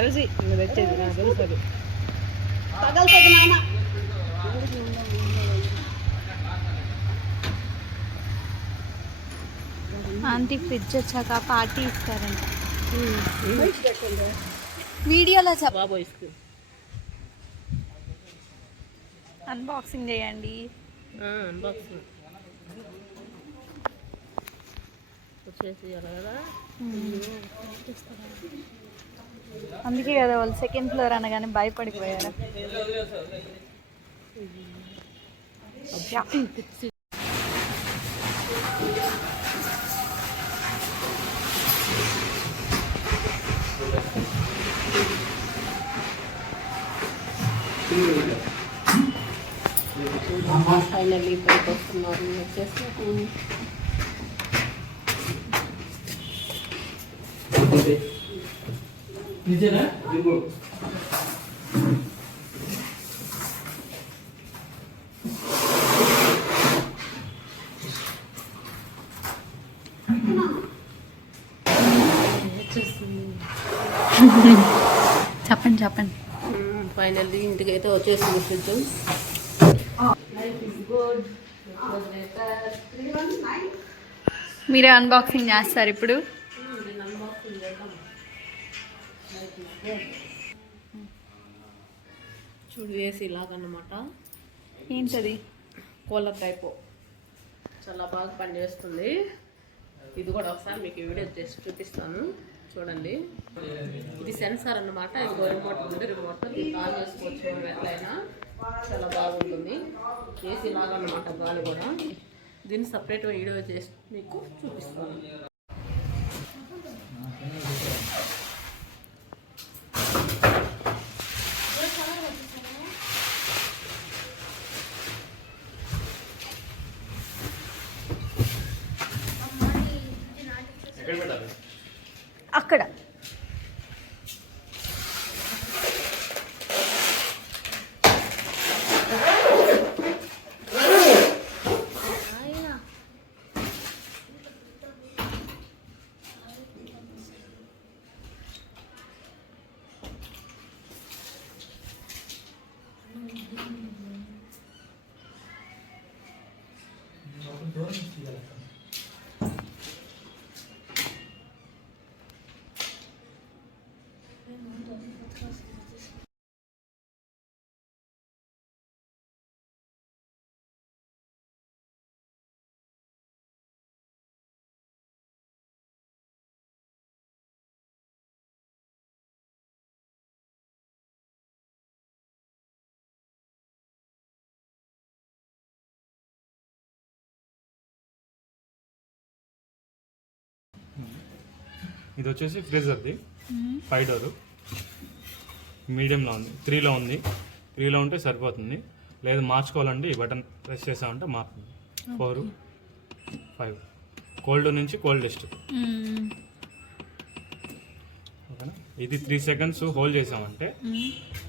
LG తెచ్చేది నాకు తెలుసు అది. ఆంటీ ఫ్రిడ్జ్ వచ్చాక పార్టీ ఇస్తారంట. వీడియోలో బాబోయ్ అన్బాక్సింగ్ చేయండి. అన్బాక్సింగ్ వచ్చేసి కదా. అందుకే కదా వాళ్ళు సెకండ్ ఫ్లోర్ అనగానే భయపడిపోయారు. ఫైనల్లీ పైకి వస్తున్నారు. వచ్చేసి చెప్పండి చెప్పండి. ఫైనల్లీ ఇంటికైతే వచ్చేసింది ఫ్రిడ్జ్. మీరే అన్బాక్సింగ్ చేస్తారు ఇప్పుడు. చూడు వేసి ఇలాగన్నమాట. ఏంటది? కూలర్ టైపు చాలా బాగా పనిచేస్తుంది. ఇది కూడా ఒకసారి మీకు వీడియో చేసి చూపిస్తాను చూడండి. ఇది సెన్సార్ అన్నమాట. ఇది రిమోట్ ఉంది. రిమోట్ దీన్ని ఆన్ చేసుకోవచ్చు ఎట్లయినా. చాలా బాగుంటుంది. ఏసీ లాగా అన్నమాట. గాలి కూడా. దీన్ని సపరేట్గా వీడియో చేసి మీకు చూపిస్తాను. అక్కడ ఇది వచ్చేసి ఫ్రీజర్ది 5 డోర్ మీడియంలో ఉంది. 3లో ఉంది. 3లో ఉంటే సరిపోతుంది. లేదు మార్చుకోవాలండి ఈ బటన్ ప్రెస్ చేసామంటే మారుతుంది. 4, 5 కోల్డ్ నుంచి కోల్డెస్ట్. ఓకేనా. ఇది 3 సెకండ్స్ హోల్డ్ చేసామంటే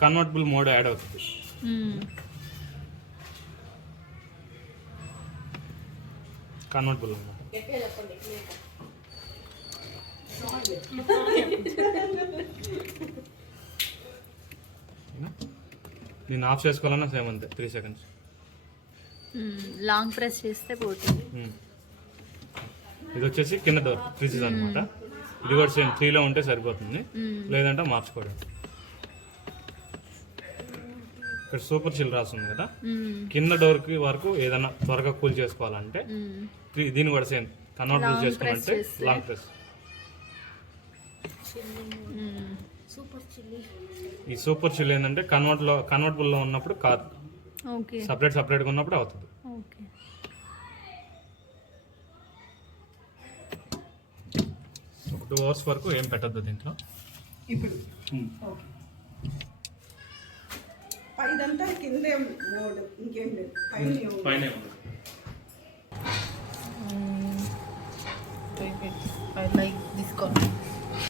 కన్వర్టబుల్ మోడ్ యాడ్ అవుతుంది. కన్వర్టబుల్ అన్నమాట. దీన్ని ఆఫ్ చేసుకోవాలన్నా సేమ్ అంతే 3 సెకండ్స్. లాంగ్ ప్రెస్ చేస్తే పోతుంది. ఇది వచ్చేసి కింద డోర్ ఫ్రిడ్జ్ అనమాట. ఇది కూడా సేమ్ 3లో ఉంటే సరిపోతుంది. లేదంటే మార్చుకోవడం. ఇక్కడ సూపర్ చిల్ రాస్తుంది కదా. కింద డోర్కి వరకు ఏదైనా త్వరగా కూల్ చేసుకోవాలంటే దీన్ని కూడా సేమ్ కన్వర్టబుల్ చేసుకోవాలంటే లాంగ్ ప్రెస్. ఈ సూపర్ చిల్ ఏంటంటే కన్వర్టబుల్లో ఉన్నప్పుడు కాదు, సపరేట్గా ఉన్నప్పుడు అవుతుంది. ఒక 2 అవర్స్ వరకు ఏం పెట్టద్దు దీంట్లో. ఇప్పుడు ఇదంతా కిందే మోడ్, ఇంకేం లేదు. పైన I like this color.